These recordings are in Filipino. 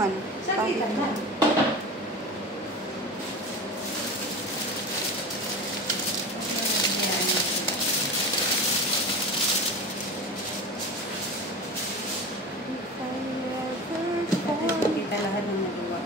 man. Saglit lang. Kita lahat ng nagawa.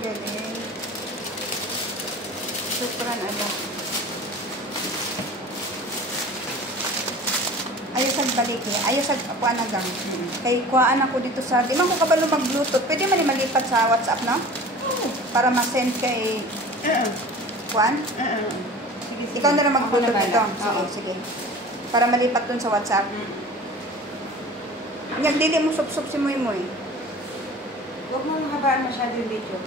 Galing. Supran ala. Ayos ang balik eh. Ayos ang kuhaan na gang. Kay kuhaan ako dito sa... Di man ko kabalo mag-bluetooth. Pwede man malipat sa WhatsApp, no? Para ma-send kay... Kuhaan? Ikaw na lang mag-bluetooth dito. Sige. Para malipat dun sa WhatsApp. Dili mo sup-sup si Moy Moy. Huwag mo habaan masyado yung video.